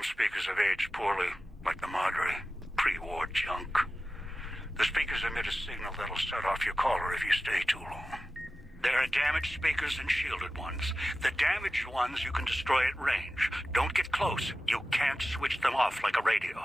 Some speakers have aged poorly, like the Madre. Pre-war junk. The speakers emit a signal that'll set off your caller if you stay too long. There are damaged speakers and shielded ones. The damaged ones you can destroy at range. Don't get close. You can't switch them off like a radio.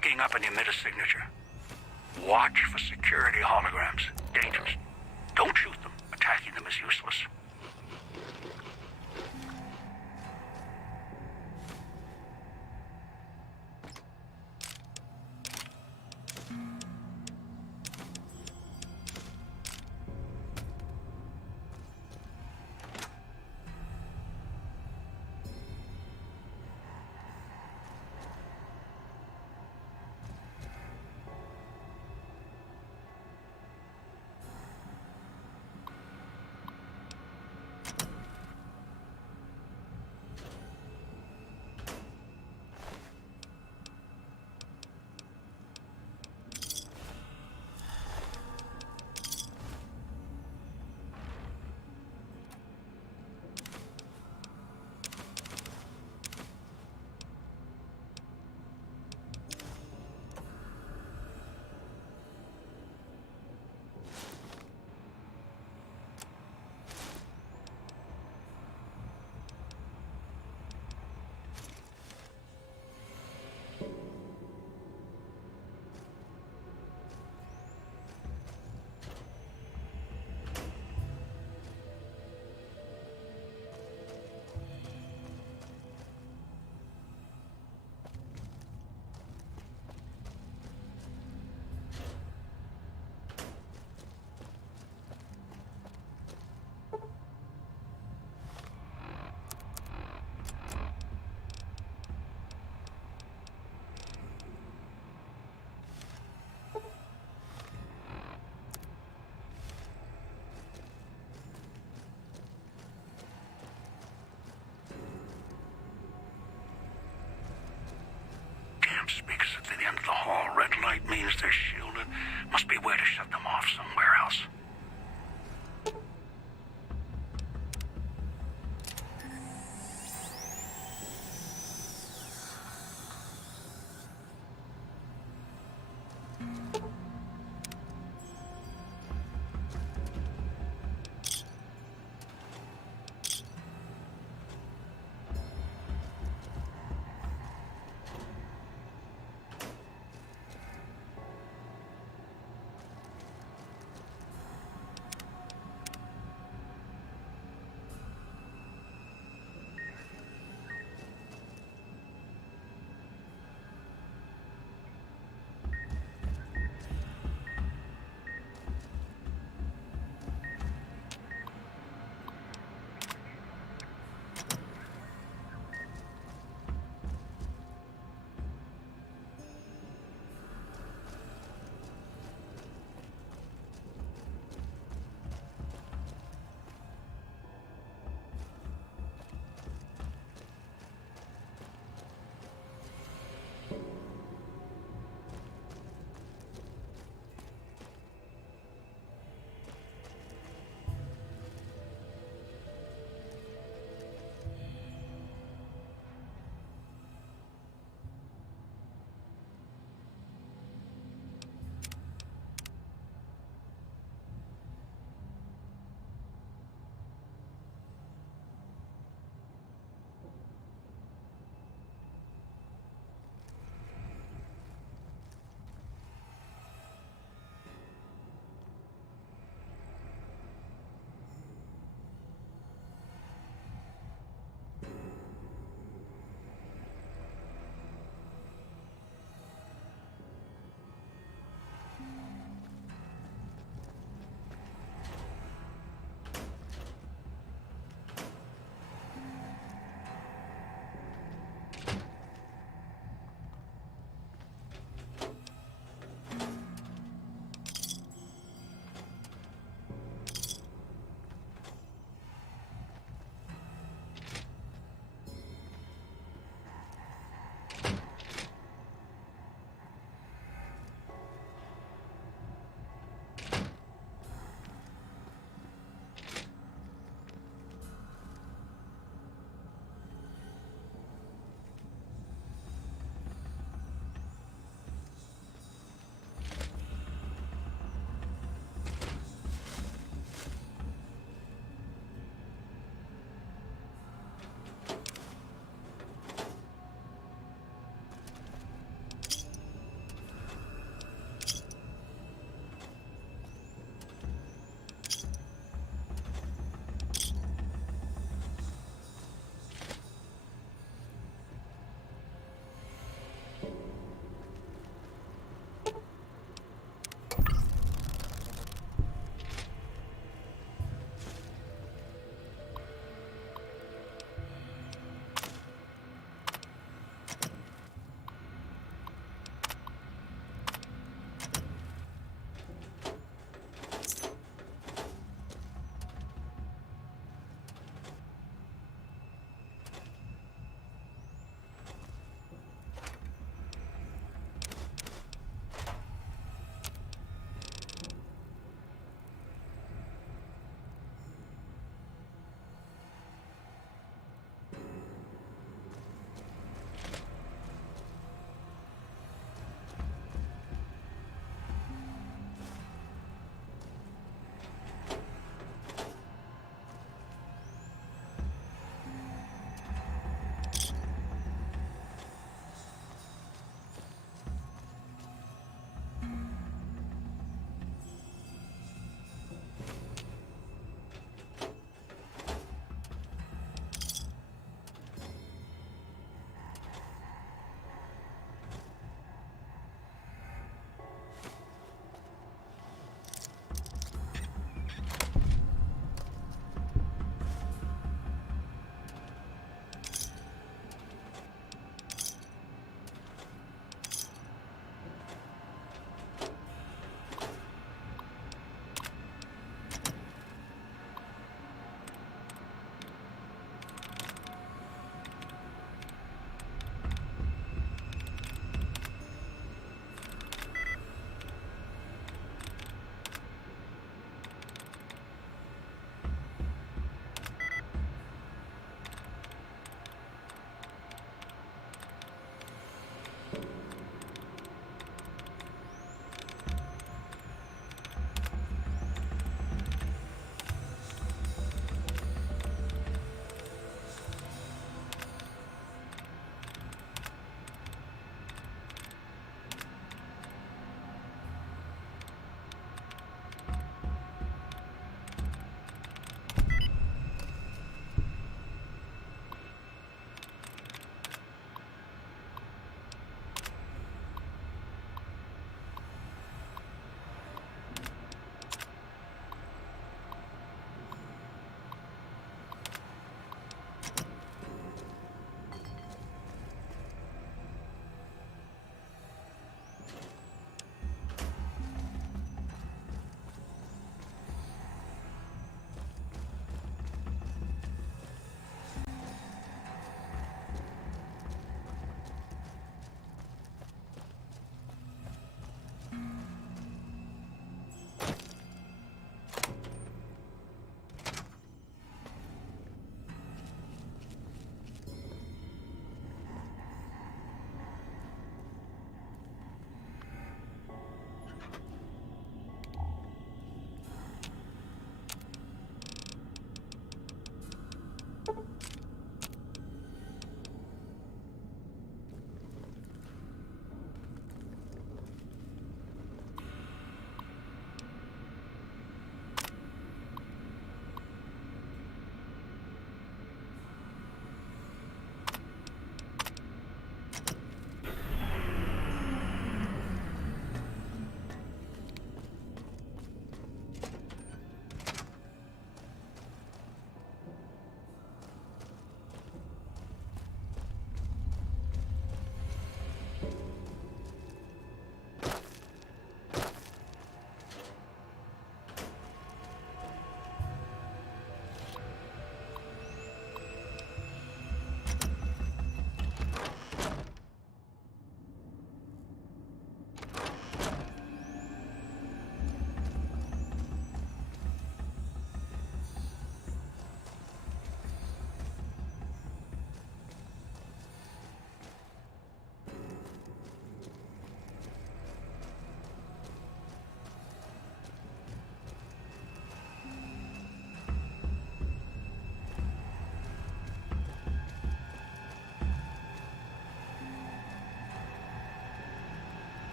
Picking up an emitter signature. Watch for security holograms. Dangerous. Don't shoot them. Attacking them is useless. they're shielded. Must be a way to shut them off somewhere else.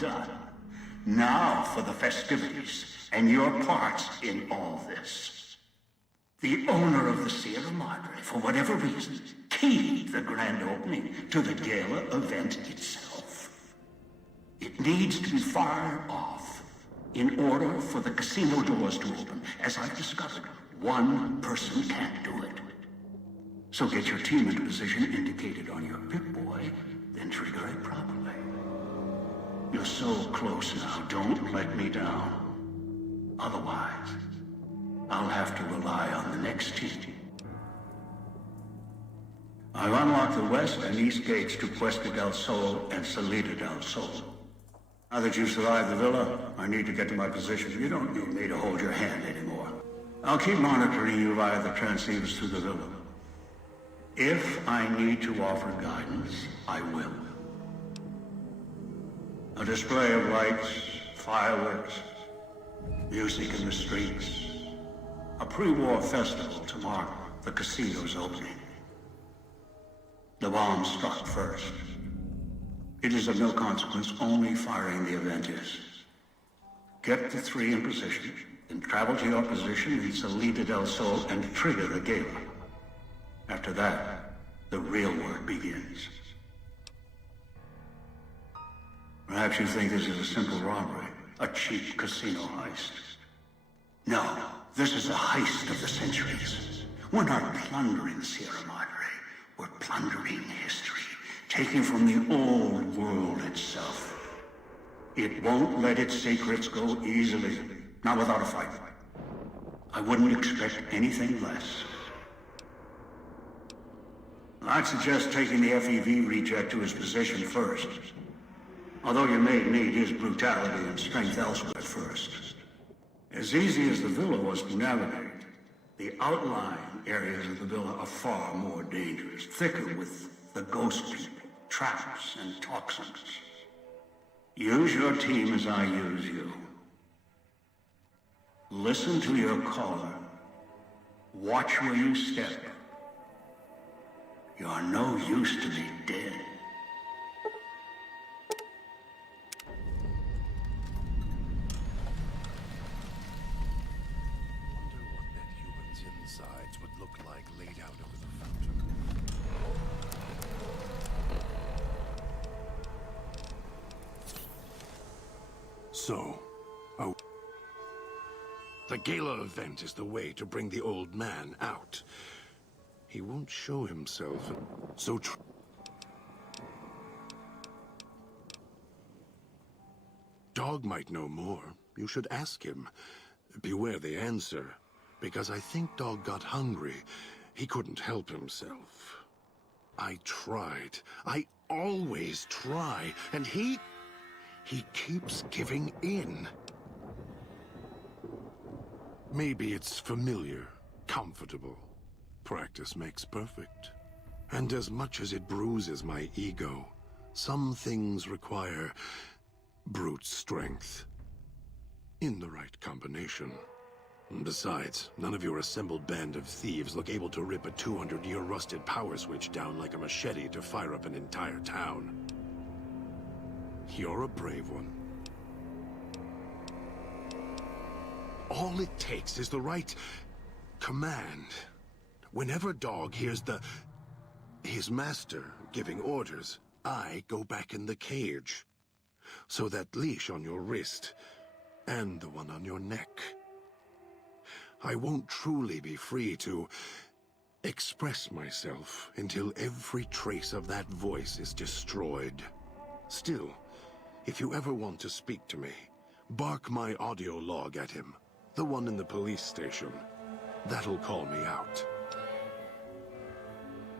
done. Now for the festivities, and your parts in all this. The owner of the Sierra Madre, for whatever reason, keyed the grand opening to the gala event itself. It needs to be fired off in order for the casino doors to open. As I've discovered, one person can't do it. So get your team into position indicated on your Pip-Boy, then trigger it properly. You're so close now, don't let me down. Otherwise, I'll have to rely on the next team. I've unlocked the west and east gates to Puesta del Sol and Salida del Sol. Now that you've survived the villa, I need to get to my position. You don't need me to hold your hand anymore. I'll keep monitoring you via the transceivers through the villa. If I need to offer guidance, I will. A display of lights, fireworks, music in the streets. A pre-war festival to mark the casino's opening. The bomb struck first. It is of no consequence, only firing the event is. Get the three in position, then travel to your position in Salida del Sol and trigger the gala. After that, the real work begins. Perhaps you think this is a simple robbery, a cheap casino heist. No, this is a heist of the centuries. We're not plundering Sierra Madre. We're plundering history, taking from the old world itself. It won't let its secrets go easily, not without a fight. I wouldn't expect anything less. I'd suggest taking the FEV reject to his position first. Although you may need his brutality and strength elsewhere at first. As easy as the villa was to navigate, the outlying areas of the villa are far more dangerous, thicker with the ghost people, traps, and toxins. Use your team as I use you. Listen to your caller. Watch where you step. You're no use to me dead. The gala event is the way to bring the old man out. He won't show himself, so Dog might know more. You should ask him. Beware the answer, because I think Dog got hungry. He couldn't help himself. I tried. I always try, and he keeps giving in. Maybe it's familiar, comfortable. Practice makes perfect. And as much as it bruises my ego, some things require brute strength. In the right combination. Besides, none of your assembled band of thieves look able to rip a 200-year rusted power switch down like a machete to fire up an entire town. You're a brave one. All it takes is the right command. Whenever Dog hears his master giving orders, I go back in the cage. So that leash on your wrist, and the one on your neck. I won't truly be free to express myself until every trace of that voice is destroyed. Still, if you ever want to speak to me, bark my audio log at him. The one in the police station. That'll call me out.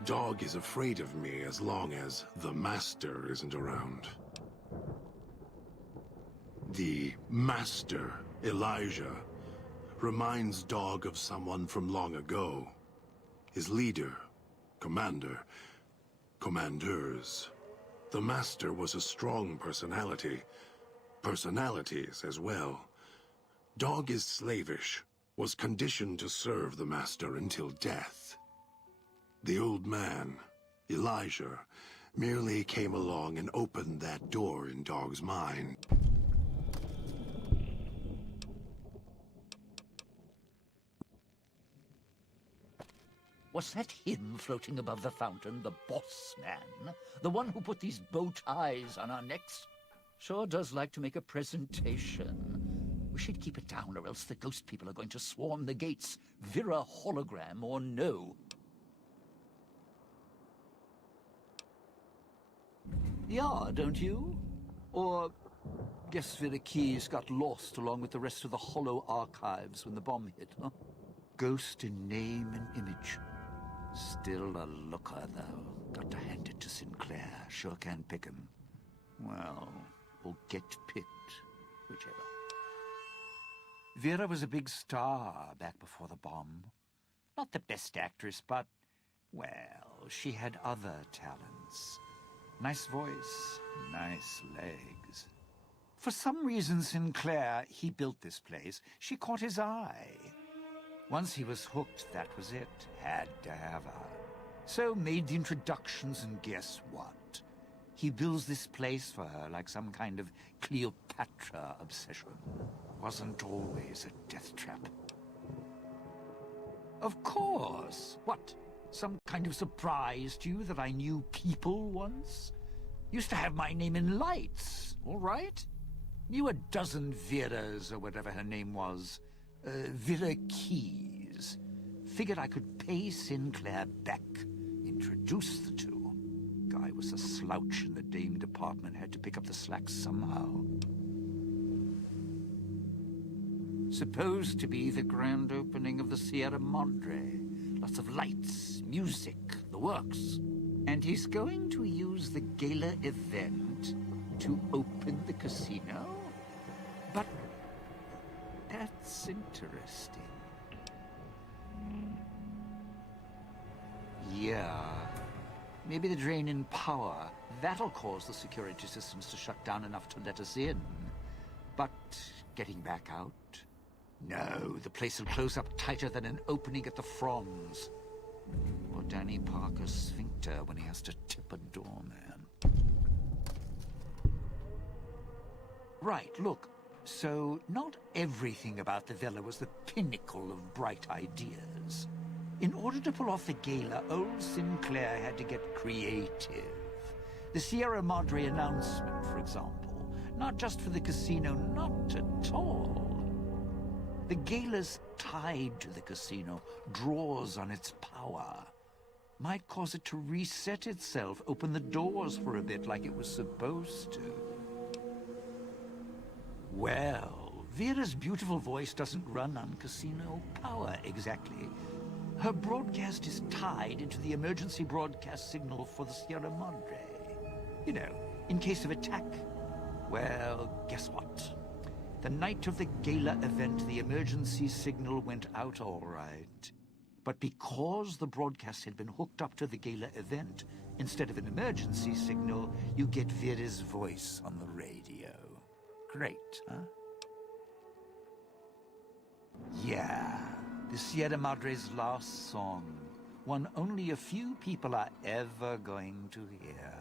Dog is afraid of me as long as the Master isn't around. The Master, Elijah, reminds Dog of someone from long ago. His leader, commander, commanders. The Master was a strong personality. Personalities as well. Dog is slavish, was conditioned to serve the Master until death. The old man, Elijah, Merely came along and opened that door in Dog's mind. Was that him floating above the fountain, the boss man? The one who put these bow ties on our necks? Sure does like to make a presentation. We should keep it down, or else the ghost people are going to swarm the gates. Vera hologram or no. Yeah, don't you? Or guess Vera Keys got lost along with the rest of the Hollow archives when the bomb hit, huh? Ghost in name and image. Still a looker, though. Got to hand it to Sinclair. Sure can pick him. Well, or get picked. Whichever. Vera was a big star back before the bomb. Not the best actress, but, well, she had other talents. Nice voice, nice legs. For some reason, Sinclair, he built this place. She caught his eye. Once he was hooked, that was it. Had to have her. So made the introductions, and guess what? He builds this place for her like some kind of Cleopatra obsession. Wasn't always a death trap. Of course! What? Some kind of surprise to you that I knew people once? Used to have my name in lights, all right? Knew a dozen Veras, or whatever her name was. Vera Keys. Figured I could pay Sinclair back, introduce the two. Guy was a slouch in the dame department, had to pick up the slack somehow. Supposed to be the grand opening of the Sierra Madre. Lots of lights, music, the works. And he's going to use the gala event to open the casino? But that's interesting. Yeah. Maybe the drain in power. That'll cause the security systems to shut down enough to let us in. But getting back out? No, the place will close up tighter than an opening at the Fronds. Or Danny Parker's sphincter when he has to tip a doorman. Right, look. So, not everything about the villa was the pinnacle of bright ideas. In order to pull off the gala, old Sinclair had to get creative. The Sierra Madre announcement, for example. Not just for the casino, not at all. The gala's tied to the casino, draws on its power. Might cause it to reset itself, open the doors for a bit like it was supposed to. Well, Vera's beautiful voice doesn't run on casino power, exactly. Her broadcast is tied into the emergency broadcast signal for the Sierra Madre. You know, in case of attack. Well, guess what? The night of the gala event, the emergency signal went out all right. But because the broadcast had been hooked up to the gala event, instead of an emergency signal, you get Vera's voice on the radio. Great, huh? Yeah, the Sierra Madre's last song. One only a few people are ever going to hear.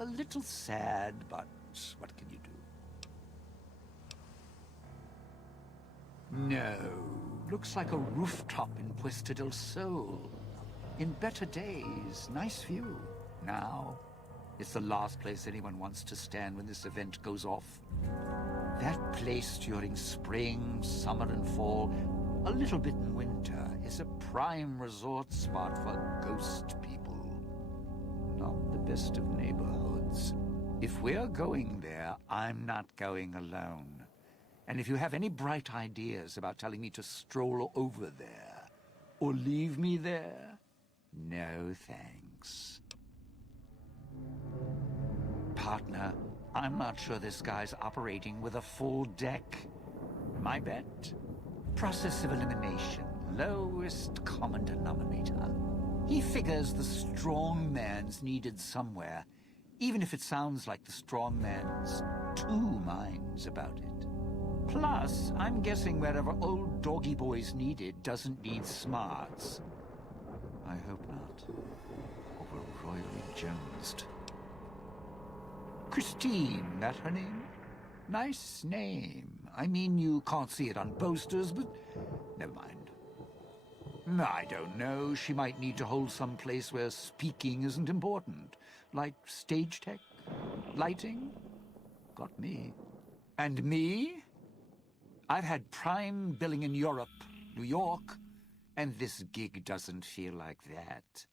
A little sad, but what can you do? No, looks like a rooftop in Puesta del Sol. In better days, nice view. Now, it's the last place anyone wants to stand when this event goes off. That place during spring, summer and fall, a little bit in winter, is a prime resort spot for ghost people. Not the best of neighborhoods. If we're going there, I'm not going alone. And if you have any bright ideas about telling me to stroll over there, or leave me there, no thanks. Partner, I'm not sure this guy's operating with a full deck. My bet? Process of elimination, lowest common denominator. He figures the strong man's needed somewhere, even if it sounds like the strong man's two minds about it. Plus, I'm guessing wherever old doggy boy's needed doesn't need smarts. I hope not. Or we're royally jonesed. Christine, that her name? Nice name. I mean, you can't see it on posters, but never mind. I don't know. She might need to hold some place where speaking isn't important. Like stage tech? Lighting? Got me. And me? I've had prime billing in Europe, New York, and this gig doesn't feel like that.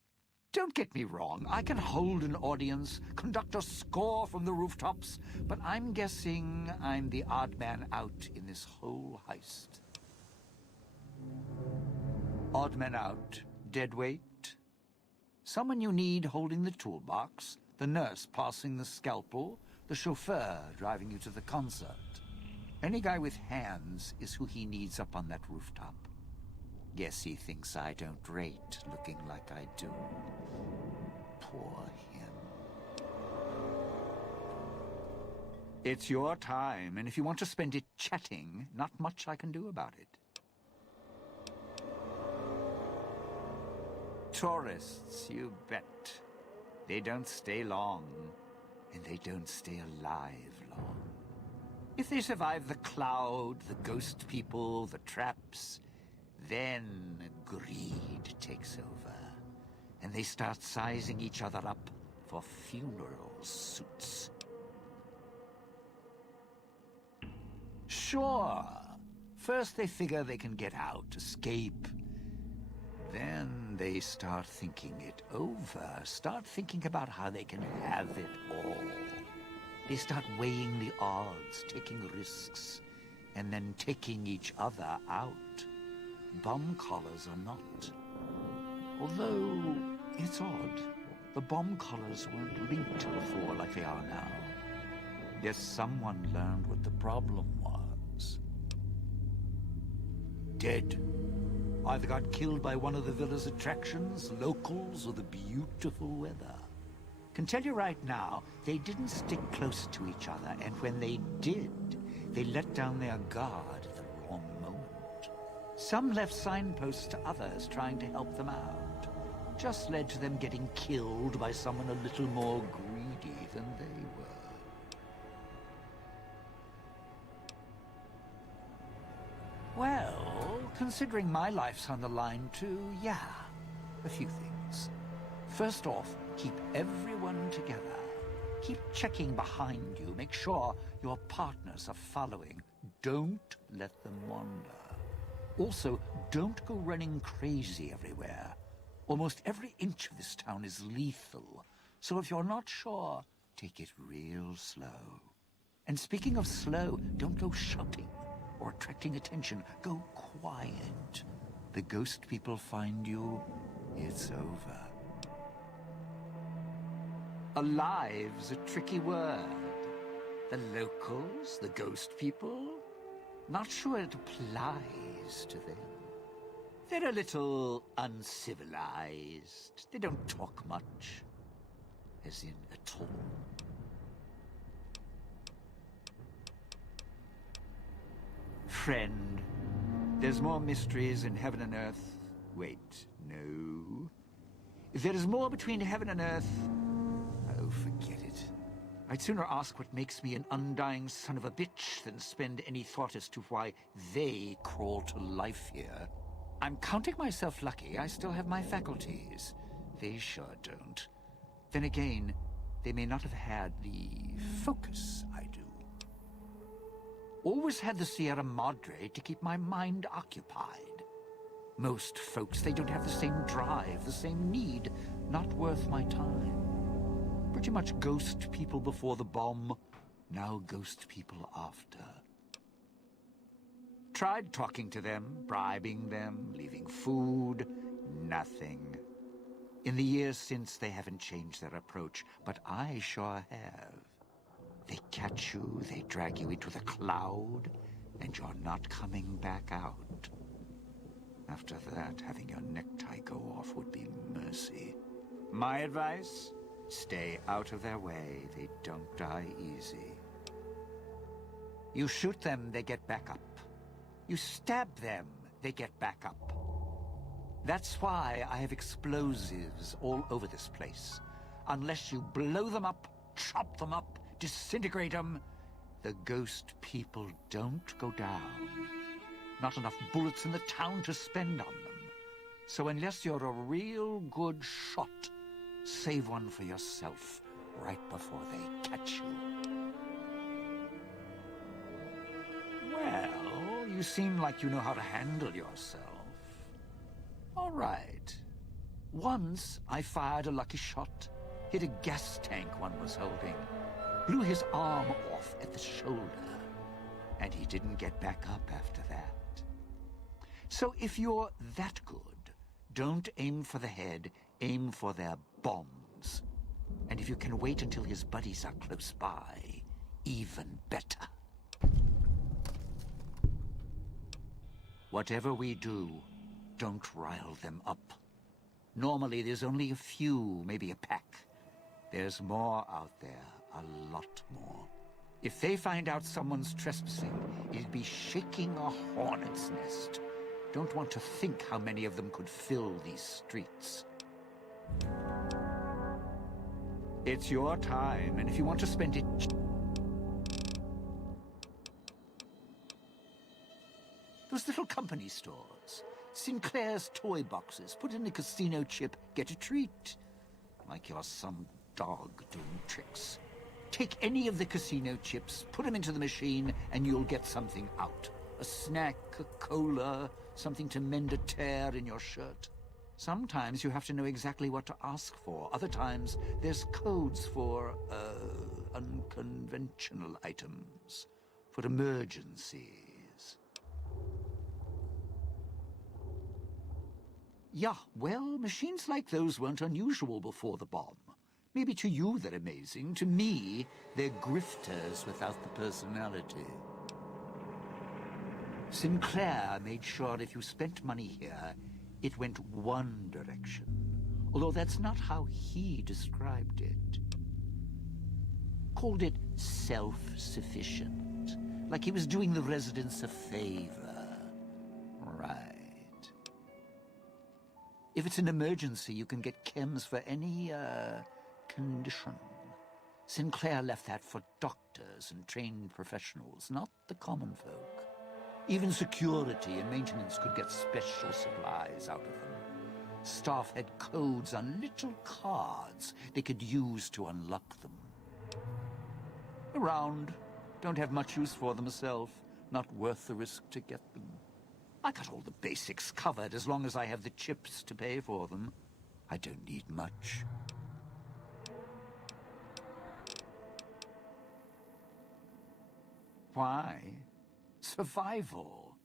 Don't get me wrong, I can hold an audience, conduct a score from the rooftops, but I'm guessing I'm the odd man out in this whole heist. Odd man out, dead weight. Someone you need holding the toolbox, the nurse passing the scalpel, the chauffeur driving you to the concert. Any guy with hands is who he needs up on that rooftop. Guess he thinks I don't rate looking like I do. Poor him. It's your time, and if you want to spend it chatting, not much I can do about it. Tourists, you bet. They don't stay long, and they don't stay alive long. If they survive the cloud, the ghost people, the traps, then greed takes over, and they start sizing each other up for funeral suits. Sure, first they figure they can get out, escape. Then they start thinking it over, start thinking about how they can have it all. They start weighing the odds, taking risks, and then taking each other out. Bomb collars are not. Although, it's odd. The bomb collars weren't linked before like they are now. Guess someone learned what the problem was. Dead. Either got killed by one of the villa's attractions, locals, or the beautiful weather. Can tell you right now, they didn't stick close to each other, and when they did, they let down their guard at the wrong moment. Some left signposts to others trying to help them out. Just led to them getting killed by someone a little more greedy than they were. Well, considering my life's on the line too, yeah, a few things. First off, keep everyone together. Keep checking behind you. Make sure your partners are following. Don't let them wander. Also, don't go running crazy everywhere. Almost every inch of this town is lethal. So if you're not sure, take it real slow. And speaking of slow, don't go shouting or attracting attention. Go quiet. The ghost people find you, it's over. Alive's a tricky word. The locals, the ghost people, not sure it applies to them. They're a little uncivilized. They don't talk much, as in at all. Friend, there's more mysteries in heaven and earth. Wait, no. There is more between heaven and earth. Oh, forget it. I'd sooner ask what makes me an undying son of a bitch than spend any thought as to why they crawl to life here. I'm counting myself lucky I still have my faculties. They sure don't. Then again, they may not have had the focus I do. Always had the Sierra Madre to keep my mind occupied. Most folks, they don't have the same drive, the same need. Not worth my time. Pretty much ghost people before the bomb, now ghost people after. Tried talking to them, bribing them, leaving food, nothing. In the years since, they haven't changed their approach, but I sure have. They catch you, they drag you into the cloud, and you're not coming back out. After that, having your necktie go off would be mercy. My advice? Stay out of their way. They don't die easy. You shoot them, they get back up. You stab them, they get back up. That's why I have explosives all over this place. Unless you blow them up, chop them up, disintegrate them. The ghost people don't go down. Not enough bullets in the town to spend on them. So unless you're a real good shot, save one for yourself right before they catch you. Well, you seem like you know how to handle yourself. All right. Once I fired a lucky shot, hit a gas tank one was holding, blew his arm off at the shoulder, and he didn't get back up after that. So if you're that good, don't aim for the head, aim for their bombs. And if you can wait until his buddies are close by, even better. Whatever we do, don't rile them up. Normally there's only a few, maybe a pack. There's more out there, a lot more. If they find out someone's trespassing, it'd be shaking a hornet's nest. Don't want to think how many of them could fill these streets. It's your time, and if you want to spend it... Those little company stores. Sinclair's toy boxes. Put in a casino chip, get a treat. Like you're some dog doing tricks. Take any of the casino chips, put them into the machine, and you'll get something out. A snack, a cola, something to mend a tear in your shirt. Sometimes you have to know exactly what to ask for. Other times, there's codes for, unconventional items. For emergencies. Yeah, well, machines like those weren't unusual before the bomb. Maybe to you they're amazing. To me, they're grifters without the personality. Sinclair made sure if you spent money here, it went one direction. Although that's not how he described it. Called it self-sufficient. Like he was doing the residents a favor. Right. If it's an emergency, you can get chems for any, condition. Sinclair left that for doctors and trained professionals, not the common folk. Even security and maintenance could get special supplies out of them. Staff had codes on little cards they could use to unlock them. Around. Don't have much use for them myself. Not worth the risk to get them. I got all the basics covered as long as I have the chips to pay for them. I don't need much. Why? Survival.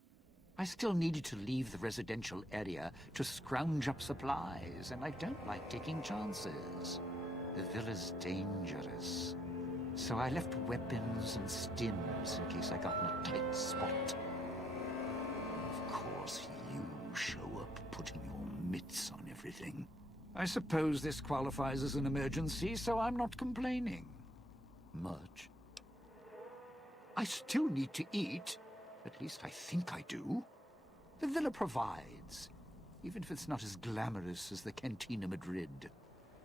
I still needed to leave the residential area to scrounge up supplies, and I don't like taking chances. The villa's dangerous. So I left weapons and stims in case I got in a tight spot. Of course, you show up putting your mitts on everything. I suppose this qualifies as an emergency, so I'm not complaining. Much. I still need to eat. At least I think I do. The villa provides, even if it's not as glamorous as the Cantina Madrid.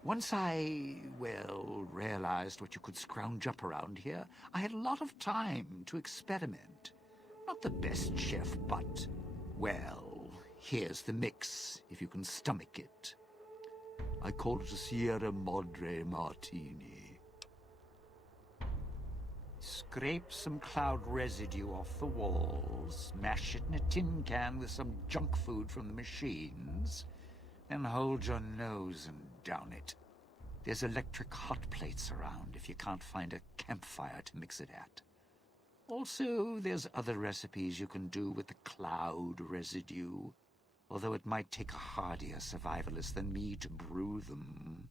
Once I, well, realized what you could scrounge up around here, I had a lot of time to experiment. Not the best chef, but, well, here's the mix, if you can stomach it. I call it a Sierra Madre Martini. Scrape some cloud residue off the walls, mash it in a tin can with some junk food from the machines, then hold your nose and down it. There's electric hot plates around if you can't find a campfire to mix it at. Also, there's other recipes you can do with the cloud residue, although it might take a hardier survivalist than me to brew them.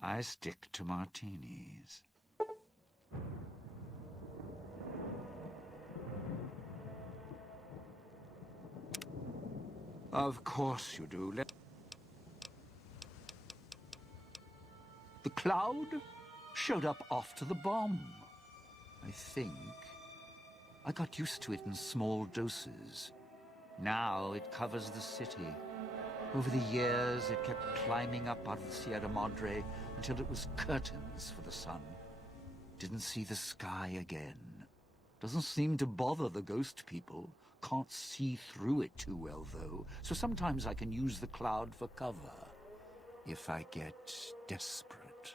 I stick to martinis. Of course you do. The cloud showed up after the bomb, I think. I got used to it in small doses. Now it covers the city. Over the years, it kept climbing up out of the Sierra Madre until it was curtains for the sun. Didn't see the sky again. Doesn't seem to bother the ghost people. Can't see through it too well, though, so sometimes I can use the cloud for cover. If I get desperate.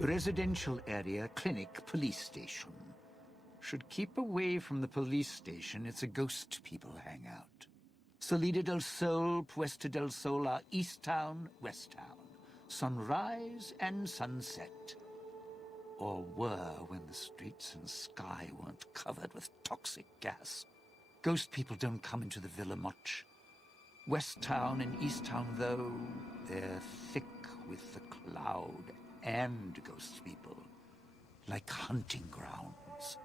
Residential area, clinic, police station. Should keep away from the police station. It's a ghost people hangout. Salida del Sol, Puesta del Sol are East Town, West Town. Sunrise and sunset. Or were when the streets and sky weren't covered with toxic gas. Ghost people don't come into the villa much. West Town and East Town, though, they're thick with the cloud and ghost people. Like hunting grounds.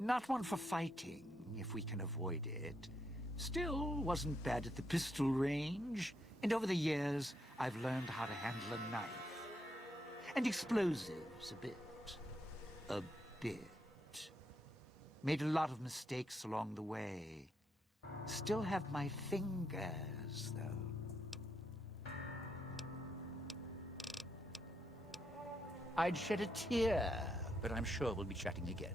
Not one for fighting, if we can avoid it. Still, wasn't bad at the pistol range. And over the years, I've learned how to handle a knife. And explosives, a bit. A bit. Made a lot of mistakes along the way. Still have my fingers, though. I'd shed a tear, but I'm sure we'll be chatting again.